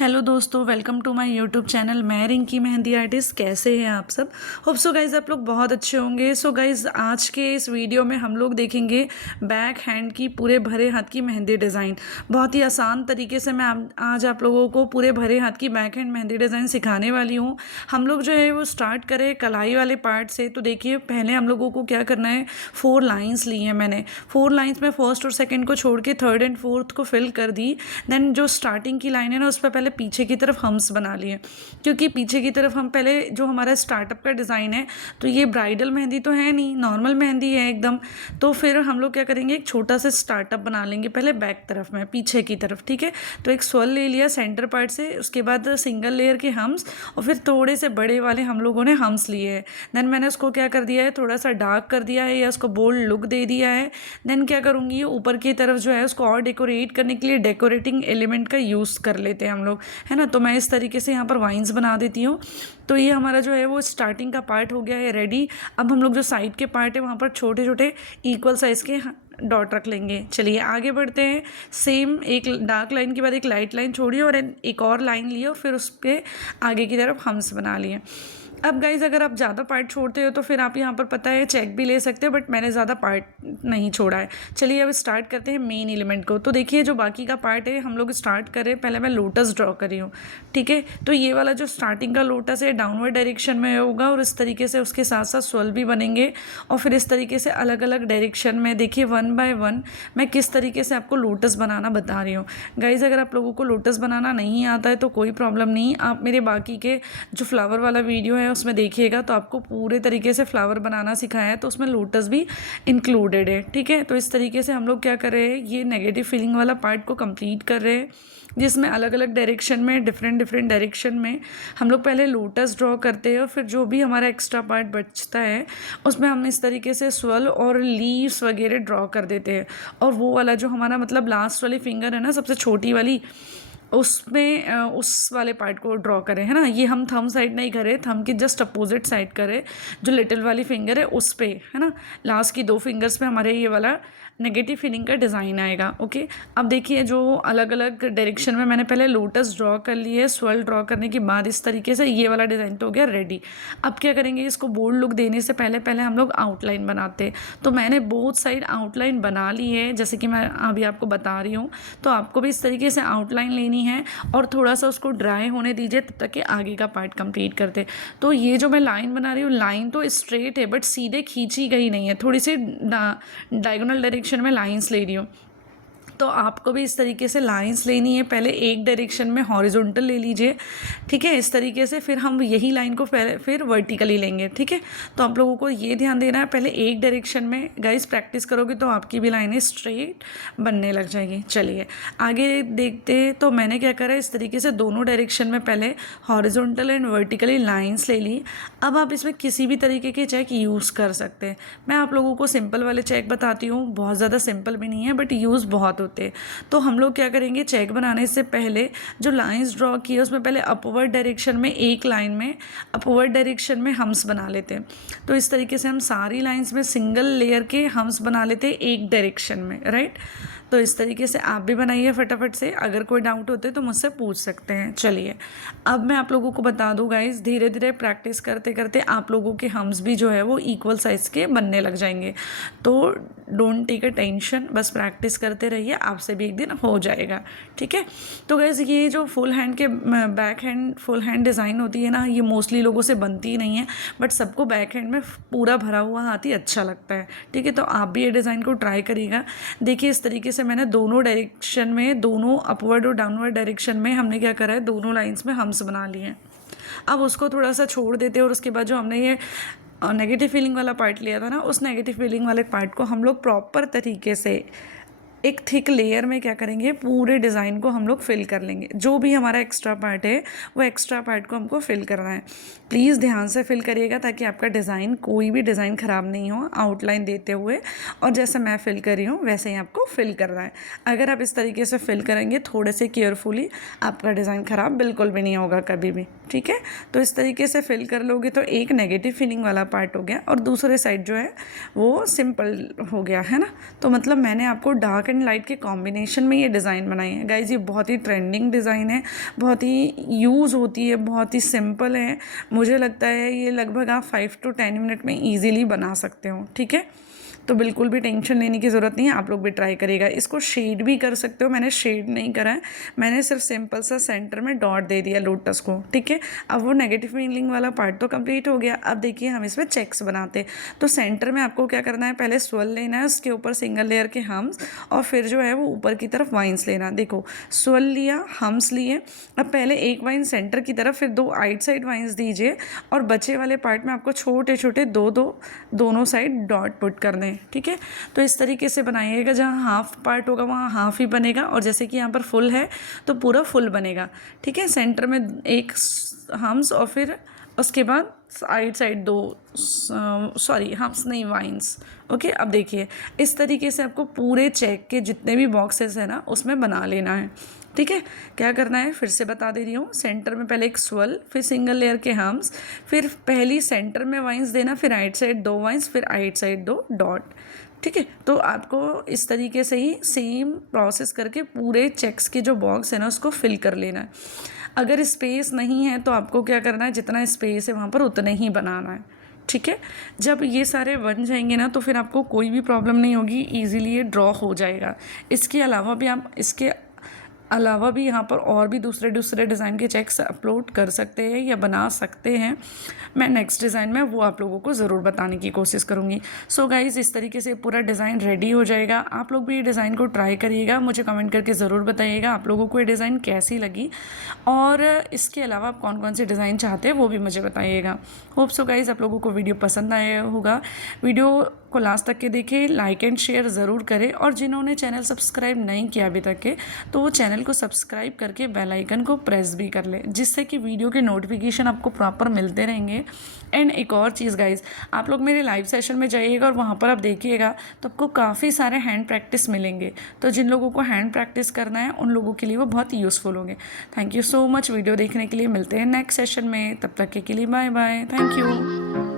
Hello दोस्तों, welcome to my YouTube channel. मैं Rinki mehndi artist. कैसे हैं आप सब? होप सो गाइज़ आप लोग बहुत अच्छे होंगे। सो गाइज़ आज के इस वीडियो में हम लोग देखेंगे बैक हैंड की पूरे भरे हाथ की मेहंदी डिज़ाइन। बहुत ही आसान तरीके से मैं आज आप लोगों को पूरे भरे हाथ की बैक हैंड मेहंदी डिज़ाइन सिखाने वाली हूँ। हम लोग जो है वो स्टार्ट करें कलाई वाले पार्ट से। तो देखिए पहले हम लोगों को क्या करना है, 4 लाइन्स ली हैं मैंने। 4 लाइन्स में फर्स्ट और सेकेंड को छोड़ के थर्ड एंड फोर्थ को फिल कर दी। देन जो स्टार्टिंग की लाइन है ना, उस पर पहले पीछे की तरफ हम्स बना लिए, क्योंकि पीछे की तरफ हम पहले जो हमारा स्टार्टअप का डिज़ाइन है, तो ये ब्राइडल मेहंदी तो है नहीं, नॉर्मल मेहंदी है एकदम। तो फिर हम लोग क्या करेंगे, एक छोटा सा स्टार्टअप बना लेंगे पहले बैक तरफ में, पीछे की तरफ। ठीक है, तो एक स्वर्ल ले लिया सेंटर पार्ट से, उसके बाद सिंगल लेयर के हम्स और फिर थोड़े से बड़े वाले हम लोगों ने हम्स लिए हैं। देन मैंने उसको क्या कर दिया है, थोड़ा सा डार्क कर दिया है या उसको बोल्ड लुक दे दिया है। देन क्या करूँगी, ऊपर की तरफ जो है उसको और डेकोरेट करने के लिए डेकोरेटिंग एलिमेंट का यूज़ कर लेते हैं हम लोग, है ना। तो मैं इस तरीके से यहाँ पर वाइन्स बना देती हूँ। तो ये हमारा जो है वो स्टार्टिंग का पार्ट हो गया है रेडी। अब हम लोग जो साइड के पार्ट है वहाँ पर छोटे छोटे इक्वल साइज़ के डॉट रख लेंगे। चलिए आगे बढ़ते हैं। सेम एक डार्क लाइन के बाद एक लाइट लाइन छोड़ी और एक और लाइन ली और फिर उस पर आगे की तरफ हम्स बना लिए। अब गाइज अगर आप ज़्यादा पार्ट छोड़ते हो तो फिर आप यहाँ पर पता है चेक भी ले सकते हो, बट मैंने ज़्यादा पार्ट नहीं छोड़ा है। चलिए अब स्टार्ट करते हैं मेन एलिमेंट को। तो देखिए जो बाकी का पार्ट है हम लोग स्टार्ट करें, पहले मैं लोटस ड्रॉ कर रही हूँ। ठीक है, तो ये वाला जो स्टार्टिंग का लोटस है डाउनवर्ड डायरेक्शन में होगा और इस तरीके से उसके साथ साथ स्वर्ल भी बनेंगे और फिर इस तरीके से अलग अलग डायरेक्शन में। देखिए 1 बाय 1 मैं किस तरीके से आपको लोटस बनाना बता रही हूँ। गाइज अगर आप लोगों को लोटस बनाना नहीं आता है तो कोई प्रॉब्लम नहीं, आप मेरे बाकी के जो फ्लावर वाला वीडियो है उसमें देखिएगा, तो आपको पूरे तरीके से फ्लावर बनाना सिखाया है, तो उसमें लोटस भी इंक्लूडेड है। ठीक है, तो इस तरीके से हम लोग क्या कर रहे हैं, ये नेगेटिव फीलिंग वाला पार्ट को कंप्लीट कर रहे हैं, जिसमें अलग अलग डायरेक्शन में डिफरेंट डायरेक्शन में हम लोग पहले लोटस ड्रॉ करते हैं और फिर जो भी हमारा एक्स्ट्रा पार्ट बचता है उसमें हम इस तरीके से स्वर्ल और लीव्स वगैरह ड्रॉ कर देते हैं। और वो वाला जो हमारा मतलब लास्ट वाली फिंगर है ना, सबसे छोटी वाली, उसमें उस वाले पार्ट को ड्रॉ करें, है ना। ये हम थंब साइड नहीं करें, थंब के जस्ट अपोजिट साइड करें, जो लिटिल वाली फिंगर है उस पे, है ना। लास्ट की 2 फिंगर्स पे हमारे ये वाला नेगेटिव फीलिंग का डिज़ाइन आएगा। ओके, अब देखिए जो अलग अलग डायरेक्शन में मैंने पहले लोटस ड्रॉ कर लिए, स्वर्ल ड्रॉ करने के बाद इस तरीके से ये वाला डिज़ाइन तो हो गया रेडी। अब क्या करेंगे, इसको बोल्ड लुक देने से पहले पहले हम लोग आउटलाइन बनाते हैं। तो मैंने बोथ साइड आउटलाइन बना ली है, जैसे कि मैं अभी आपको बता रही हूँ। तो आपको भी इस तरीके से आउटलाइन लेनी है और थोड़ा सा उसको ड्राई होने दीजिए तब तक कि आगे का पार्ट कंप्लीट करते। तो ये जो मैं लाइन बना रही हूँ, लाइन तो स्ट्रेट है बट सीधे खींची गई नहीं है, थोड़ी सी डायगोनल डायरेक्शन में लाइंस ले रही हूँ। तो आपको भी इस तरीके से लाइंस लेनी है, पहले एक डायरेक्शन में हॉरिजॉन्टल ले लीजिए। ठीक है, इस तरीके से फिर हम यही लाइन को फिर वर्टिकली लेंगे। ठीक है, तो आप लोगों को ये ध्यान देना है, पहले एक डायरेक्शन में। गाइस प्रैक्टिस करोगे तो आपकी भी लाइनें स्ट्रेट बनने लग जाएगी। चलिए आगे देखते हैं। तो मैंने क्या करा, इस तरीके से दोनों डायरेक्शन में पहले हॉरिजॉन्टल एंड वर्टिकली लाइन्स ले ली। अब आप इसमें किसी भी तरीके के चेक यूज़ कर सकते हैं। मैं आप लोगों को सिंपल वाले चेक बताती हूँ, बहुत ज़्यादा सिंपल भी नहीं है बट यूज़ बहुत होते। तो हम लोग क्या करेंगे, चेक बनाने से पहले जो लाइंस ड्रॉ की है उसमें पहले अपवर्ड डायरेक्शन में, एक लाइन में अपवर्ड डायरेक्शन में हम्स बना लेते हैं। तो इस तरीके से हम सारी लाइंस में सिंगल लेयर के हम्स बना लेते हैं एक डायरेक्शन में, राइट। तो इस तरीके से आप भी बनाइए फटाफट से। अगर कोई डाउट होते तो मुझसे पूछ सकते हैं। चलिए अब मैं आप लोगों को बता दूँ गाइस, धीरे धीरे प्रैक्टिस करते करते आप लोगों के हम्स भी जो है वो इक्वल साइज़ के बनने लग जाएंगे। तो डोंट टेक अ टेंशन, बस प्रैक्टिस करते रहिए, आपसे भी एक दिन हो जाएगा। ठीक है, तो गाइस ये जो फुल हैंड के back hand full hand design होती है ना, ये मोस्टली लोगों से बनती ही नहीं है, बट सबको बैक हैंड में पूरा भरा हुआ हाथ ही अच्छा लगता है। ठीक है, तो आप भी ये डिज़ाइन को ट्राई करिएगा। देखिए इस तरीके से मैंने दोनों डायरेक्शन में, दोनों अपवर्ड और डाउनवर्ड डायरेक्शन में हमने क्या करा है, दोनों लाइंस में हम्स बना लिए हैं। अब उसको थोड़ा सा छोड़ देते हैं और उसके बाद जो हमने ये नेगेटिव फीलिंग वाला पार्ट लिया था ना, उस नेगेटिव फीलिंग वाले पार्ट को हम लोग प्रॉपर तरीके से एक थिक लेयर में क्या करेंगे, पूरे डिज़ाइन को हम लोग फिल कर लेंगे। जो भी हमारा एक्स्ट्रा पार्ट है वो एक्स्ट्रा पार्ट को हमको फिल करना है। प्लीज़ ध्यान से फिल करिएगा ताकि आपका डिज़ाइन, कोई भी डिज़ाइन ख़राब नहीं हो आउटलाइन देते हुए। और जैसे मैं फिल कर रही हूँ वैसे ही आपको फिल करना है। अगर आप इस तरीके से फिल करेंगे थोड़े से केयरफुली, आपका डिज़ाइन ख़राब बिल्कुल भी नहीं होगा कभी भी। ठीक है, तो इस तरीके से फिल कर लोगे तो एक नेगेटिव फीलिंग वाला पार्ट हो गया और दूसरे साइड जो है वो सिंपल हो गया, है ना। तो मतलब मैंने आपको डार्क एंड लाइट के कॉम्बिनेशन में ये डिज़ाइन बनाई है गाइज। ये बहुत ही ट्रेंडिंग डिज़ाइन है, बहुत ही यूज़ होती है, बहुत ही सिंपल है। मुझे लगता है ये लगभग आप 5 to 10 मिनट में ईजिली बना सकते हो, ठीक है। तो बिल्कुल भी टेंशन लेने की ज़रूरत नहीं है, आप लोग भी ट्राई करिएगा। इसको शेड भी कर सकते हो, मैंने शेड नहीं करा है, मैंने सिर्फ सिंपल सा सेंटर में डॉट दे दिया लोटस को, ठीक है। अब वो नेगेटिव फीलिंग वाला पार्ट तो कंप्लीट हो गया। अब देखिए हम इसमें चेक्स बनाते। तो सेंटर में आपको क्या करना है, पहले स्वेल लेना है, उसके ऊपर सिंगल लेयर के हम्स, और फिर जो है वो ऊपर की तरफ वाइन्स लेना। देखो स्वेल लिया, हम्स लिए। अब पहले एक वाइन सेंटर की तरफ, फिर 2 आइट साइड वाइन्स दीजिए, और बचे वाले पार्ट में आपको छोटे छोटे दोनों साइड डॉट पुट करने हैं, ठीक है। तो इस तरीके से बनाइएगा, जहाँ हाफ पार्ट होगा वहाँ हाफ ही बनेगा, और जैसे कि यहाँ पर फुल है तो पूरा फुल बनेगा, ठीक है। सेंटर में एक हम्स, और फिर उसके बाद साइड 2 हम्स नहीं, वाइन्स, ओके। अब देखिए इस तरीके से आपको पूरे चेक के जितने भी बॉक्सेस हैं ना उसमें बना लेना है, ठीक है। क्या करना है फिर से बता दे रही हूँ। सेंटर में पहले एक स्वेल, फिर सिंगल लेयर के हम्स, फिर पहली सेंटर में वाइन्स देना, फिर राइट साइड 2 वाइन्स, फिर राइट साइड 2 डॉट, ठीक है। तो आपको इस तरीके से ही सेम प्रोसेस करके पूरे चेक्स के जो बॉक्स है ना उसको फिल कर लेना है। अगर स्पेस नहीं है तो आपको क्या करना है, जितना स्पेस है वहाँ पर उतना ही बनाना है, ठीक है। जब ये सारे बन जाएंगे ना तो फिर आपको कोई भी प्रॉब्लम नहीं होगी, ईजिली ये ड्रॉ हो जाएगा। इसके अलावा भी यहाँ पर और भी दूसरे डिज़ाइन के चेक्स अपलोड कर सकते हैं या बना सकते हैं। मैं नेक्स्ट डिज़ाइन में वो आप लोगों को ज़रूर बताने की कोशिश करूँगी। सो गाइज़ इस तरीके से पूरा डिज़ाइन रेडी हो जाएगा। आप लोग भी ये डिज़ाइन को ट्राई करिएगा, मुझे कमेंट करके ज़रूर बताइएगा आप लोगों को ये डिज़ाइन कैसी लगी, और इसके अलावा आप कौन कौन से डिज़ाइन चाहते हैं वो भी मुझे बताइएगा। होप सो गाइज़ आप लोगों को वीडियो पसंद आया होगा। वीडियो को लास्ट तक के देखें, लाइक एंड शेयर ज़रूर करें, और जिन्होंने चैनल सब्सक्राइब नहीं किया अभी तक के तो वो चैनल को सब्सक्राइब करके बेल आइकन को प्रेस भी कर लें, जिससे कि वीडियो के नोटिफिकेशन आपको प्रॉपर मिलते रहेंगे। एंड एक और चीज़ गाइज, आप लोग मेरे लाइव सेशन में जाइएगा और वहाँ पर आप देखिएगा तो आपको काफ़ी सारे हैंड प्रैक्टिस मिलेंगे। तो जिन लोगों को हैंड प्रैक्टिस करना है उन लोगों के लिए वो बहुत यूज़फुल होंगे। Thank you so much video देखने के लिए। मिलते हैं नेक्स्ट सेशन में, तब तक के लिए बाय बाय, थैंक यू।